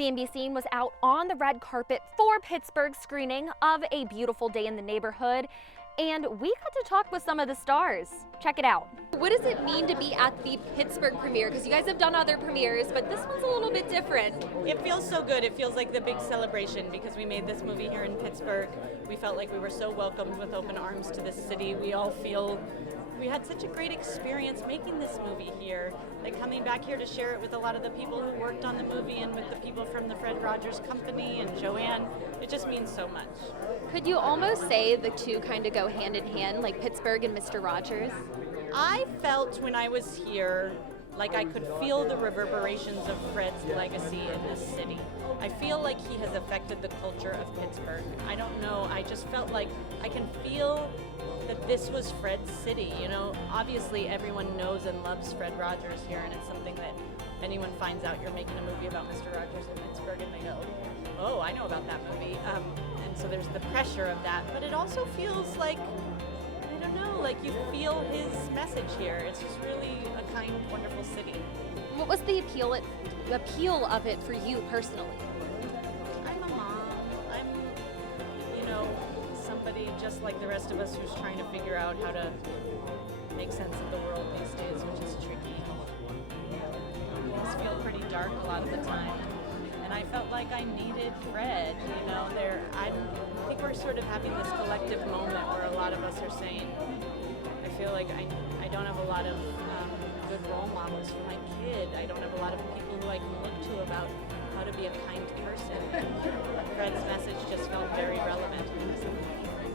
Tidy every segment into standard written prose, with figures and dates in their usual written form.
CNBC was out on the red carpet for Pittsburgh's screening of A Beautiful Day in the Neighborhood, and we got to talk with some of the stars. Check it out. What does it mean to be at the Pittsburgh premiere? Because you guys have done other premieres, but this one's a little bit different. It feels so good. It feels like the big celebration because we made this movie here in Pittsburgh. We felt like we were so welcomed with open arms to this city. We all feel we had such a great experience making this movie here, like coming back here to share it with a lot of the people who worked on the movie and with the people from the Fred Rogers Company and Joanne. It just means so much. Could you almost say the two kind of go hand in hand, like Pittsburgh and Mr. Rogers? I felt when I was here like I could feel the reverberations of Fred's legacy in this city. I feel like he has affected the culture of Pittsburgh. I don't know, I just felt like I can feel that this was Fred's city. You know, obviously everyone knows and loves Fred Rogers here, and it's something that anyone finds out you're making a movie about Mr. Rogers in Pittsburgh and they go, oh, I know about that movie. And so there's the pressure of that, but it also feels like, I don't know, like you feel his message here. It's just really a kind, wonderful city. What was the appeal of it for you personally? I'm a mom. I'm, somebody just like the rest of us who's trying to figure out how to make sense of the world these days, which is tricky. Things feel pretty dark a lot of the time. And I felt like I needed Fred, I think we're sort of having this collective moment where a lot of us are saying, I feel like I don't have a lot of good role models for my kid. I don't have a lot of people who I can look to about how to be a kind person. Fred's message just felt very relevant.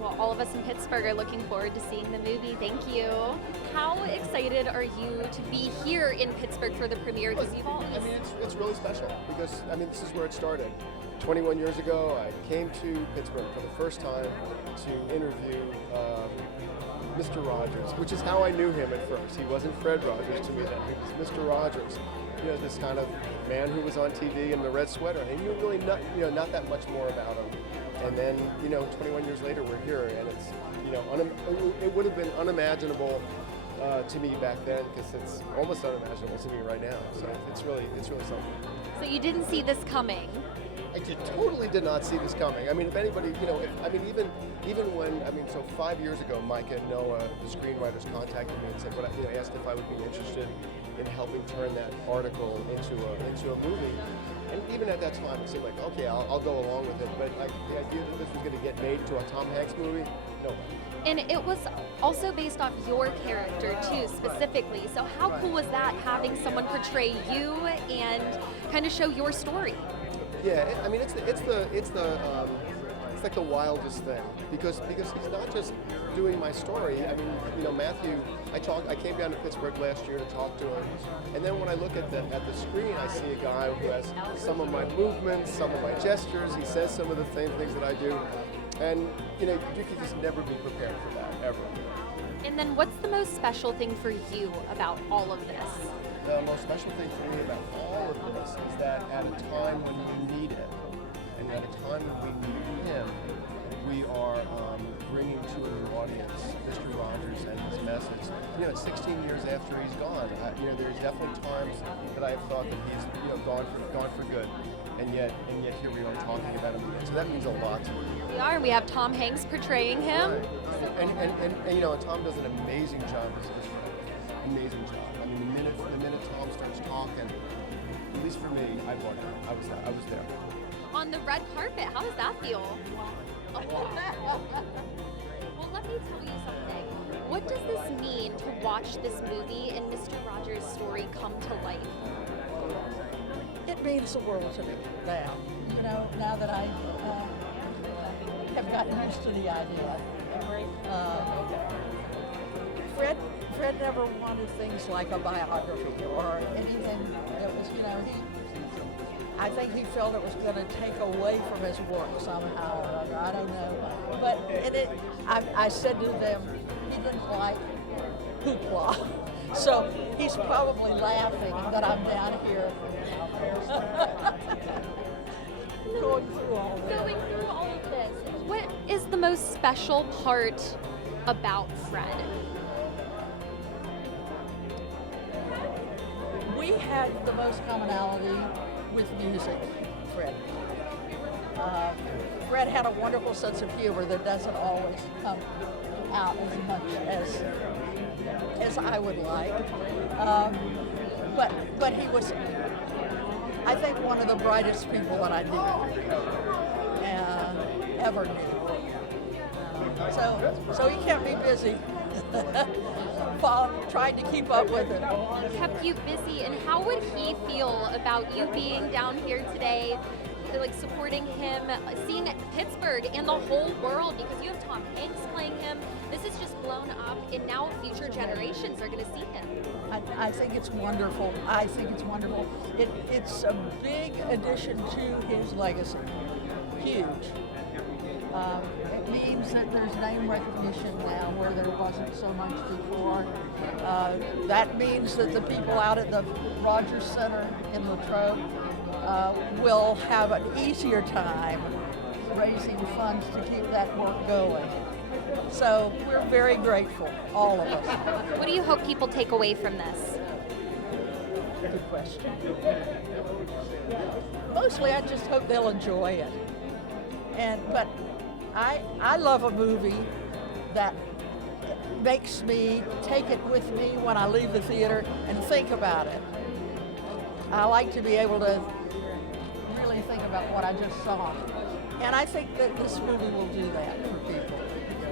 Well, all of us in Pittsburgh are looking forward to seeing the movie. Thank you. How excited are you to be here in Pittsburgh for the premiere? Because you've always... it's really special because, this is where it started. 21 years ago, I came to Pittsburgh for the first time to interview Mr. Rogers, which is how I knew him at first. He wasn't Fred Rogers to me then. He was Mr. Rogers. This kind of man who was on TV in the red sweater. And he knew really not that much more about him. And then, 21 years later, we're here, and it's, it would have been unimaginable to me back then because it's almost unimaginable to me right now. So it's really something. So you didn't see this coming? I totally did not see this coming. If anybody, even when, so 5 years ago, Mike and Noah, the screenwriters, contacted me and said, asked if I would be interested in helping turn that article into a movie. And even at that time, it seemed like, okay, I'll go along with it. But the idea that this was going to get made to a Tom Hanks movie, no way. And it was also based off your character too, specifically. So how cool was that, having someone portray you and kind of show your story? Yeah, it's like the wildest thing because he's not just doing my story. Matthew, I came down to Pittsburgh last year to talk to him, and then when I look at the screen, I see a guy who has some of my movements, some of my gestures. He says some of the same things that I do, and you can just never be prepared for that ever. And then, what's the most special thing for you about all of this? The most special thing for me about all of this is that at a time when we need it, and at a time when we need him, we are bringing to an audience Mr. Rogers and his message. It's 16 years after he's gone. There's definitely times that I have thought that he's gone for good, and yet here we are talking about him again. So that means a lot to me. We are. We have Tom Hanks portraying him. Right. And Tom does an amazing job as this role. Amazing job. The minute Tom starts talking, at least for me, I bought it. I was there. On the red carpet, how does that feel? Well, let me tell you something. What does this mean to watch this movie and Mr. Rogers' story come to life? It means the world to me now. Now that I have gotten used to the idea. Fred never wanted things like a biography or anything that was, I think he felt it was going to take away from his work somehow or other. I don't know. But I said to them, he didn't like hoopla. So he's probably laughing that I'm down here going through all of this. What is the most special part about Fred? We had the most commonality with music. Fred. Fred had a wonderful sense of humor that doesn't always come out as much as I would like. But he was, I think, one of the brightest people that I knew and ever knew. So he kept me busy, trying to keep up with it. Kept you busy, and how would he feel about you being down here today, like supporting him, seeing Pittsburgh and the whole world, because you have Tom Hanks playing him. This is just blown up, and now future generations are going to see him. I think it's wonderful. I think it's wonderful. It's a big addition to his legacy. Huge. It means that there's name recognition now where there wasn't so much before. That means that the people out at the Rogers Center in Latrobe will have an easier time raising funds to keep that work going. So we're very grateful, all of us. What do you hope people take away from this? Good question. Mostly I just hope they'll enjoy it. But I love a movie that makes me take it with me when I leave the theater and think about it. I like to be able to really think about what I just saw. And I think that this movie will do that for people.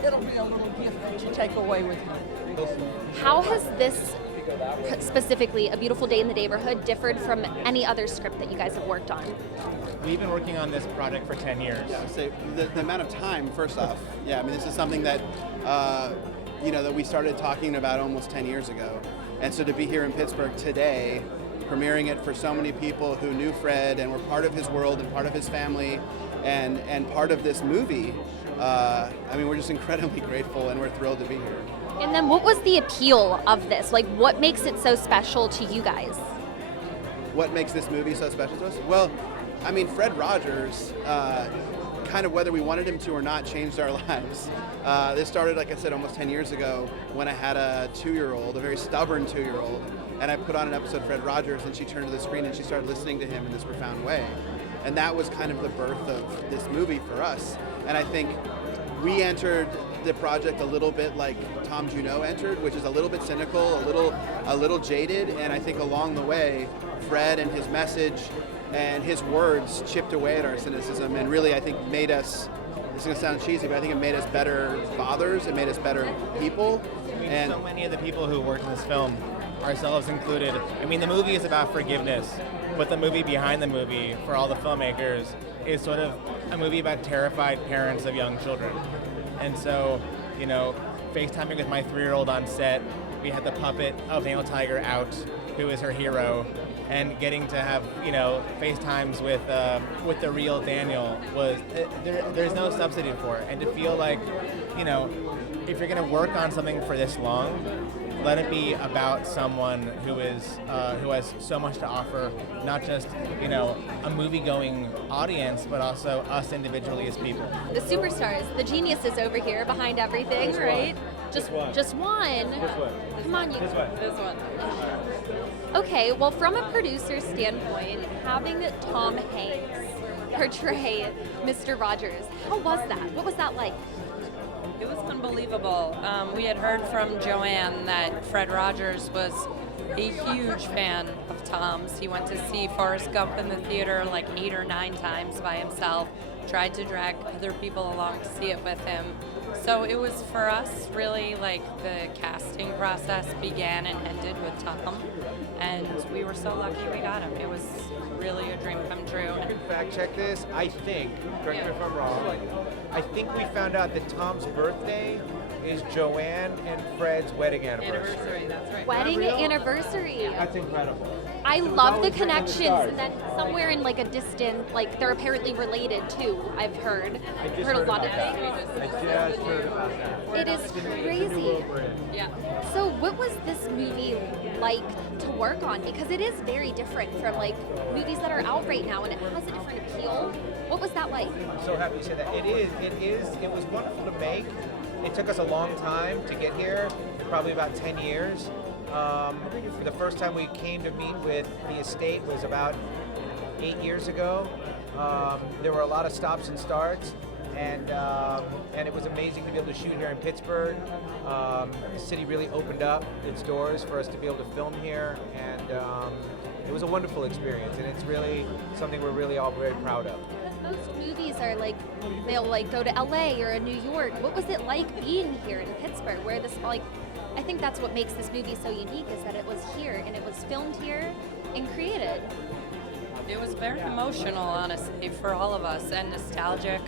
It'll be a little gift that you take away with you. How has this, specifically A Beautiful Day in the Neighborhood, differed from any other script that you guys have worked on? We've been working on this project for 10 years. Yeah, so the amount of time, first off, yeah, I mean, this is something that, that we started talking about almost 10 years ago. And so to be here in Pittsburgh today, premiering it for so many people who knew Fred and were part of his world and part of his family and part of this movie, we're just incredibly grateful and we're thrilled to be here. And then what was the appeal of this? Like, what makes it so special to you guys? What makes this movie so special to us? Well, I mean, Fred Rogers, kind of whether we wanted him to or not, changed our lives. This started, like I said, almost 10 years ago when I had a 2-year-old, a very stubborn 2-year-old, and I put on an episode of Fred Rogers, and she turned to the screen and she started listening to him in this profound way. And that was kind of the birth of this movie for us. And I think we entered the project a little bit like Tom Junot entered, which is a little bit cynical, a little jaded, and I think along the way, Fred and his message and his words chipped away at our cynicism and really, I think, made us, this is going to sound cheesy, but I think it made us better fathers, it made us better people. And so many of the people who worked in this film, ourselves included, I mean, the movie is about forgiveness, but the movie behind the movie, for all the filmmakers, is sort of a movie about terrified parents of young children. And so, FaceTiming with my 3-year-old on set, we had the puppet of Daniel Tiger out, who is her hero, and getting to have, FaceTimes with the real Daniel was, there's no substitute for it. And to feel like, if you're gonna work on something for this long, let it be about someone who has so much to offer, not just, a movie-going audience, but also us individually as people. The superstars, the geniuses over here behind everything, right? Just one. Come on, you. This one. Okay, well, from a producer's standpoint, having Tom Hanks portray Mr. Rogers, how was that? What was that like? It was unbelievable. We had heard from Joanne that Fred Rogers was a huge fan of Tom's. He went to see Forrest Gump in the theater like 8 or 9 times by himself, tried to drag other people along to see it with him. So it was, for us, really like the casting process began and ended with Tom, and we were so lucky we got him. It was really a dream come true. You can fact check this. I think, correct me if I'm wrong, I think we found out that Tom's birthday is Joanne and Fred's wedding anniversary. That's right. Wedding anniversary. That's incredible. I love the connections, and then somewhere in like a distant, like they're apparently related too. I've heard. Heard a lot of things. I just heard about that. It is crazy. Yeah. So what was this movie like to work on? Because it is very different from like movies that are out right now, and it has a different appeal. What was that like? I'm so happy you said that. It was wonderful to make. It took us a long time to get here, probably about 10 years. The first time we came to meet with the estate was about 8 years ago. There were a lot of stops and starts, and it was amazing to be able to shoot here in Pittsburgh. The city really opened up its doors for us to be able to film here, and it was a wonderful experience, and it's really something we're really all very proud of. Most movies are like, they'll like go to LA or New York. What was it like being here in Pittsburgh, where this, like, I think that's what makes this movie so unique, is that it was here and it was filmed here and created. It was very emotional, honestly, for all of us, and nostalgic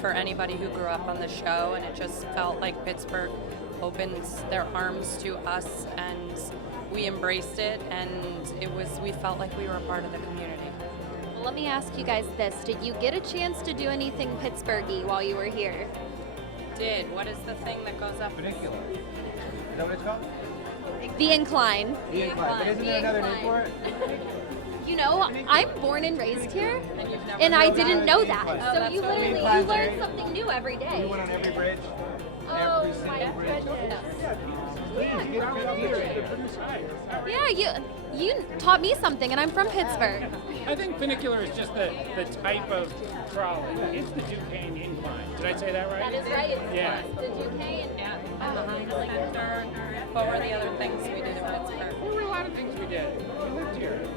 for anybody who grew up on the show, and it just felt like Pittsburgh opened their arms to us, and we embraced it, and we felt like we were a part of the community. Well, let me ask you guys this. Did you get a chance to do anything Pittsburghy while you were here? What is the thing that goes up? Funicular. Is that what it's called? The Incline. The Incline. But isn't there another name for it? You know, I'm born and raised here, And you've never and I known didn't that? know Oh, that. So that's you what I mean. literally, you learn something new every We day. went on every bridge. Oh Every my single bridge. goodness. Please, get up here. Yeah, you taught me something, and I'm from Pittsburgh. I think funicular is just the type of trolley. It's the Duquesne Incline. Did I say that right? That is right. Yeah. The Duquesne. And the Heinz Center. What were the other things we did in Pittsburgh? There were a lot of things we did. We lived here.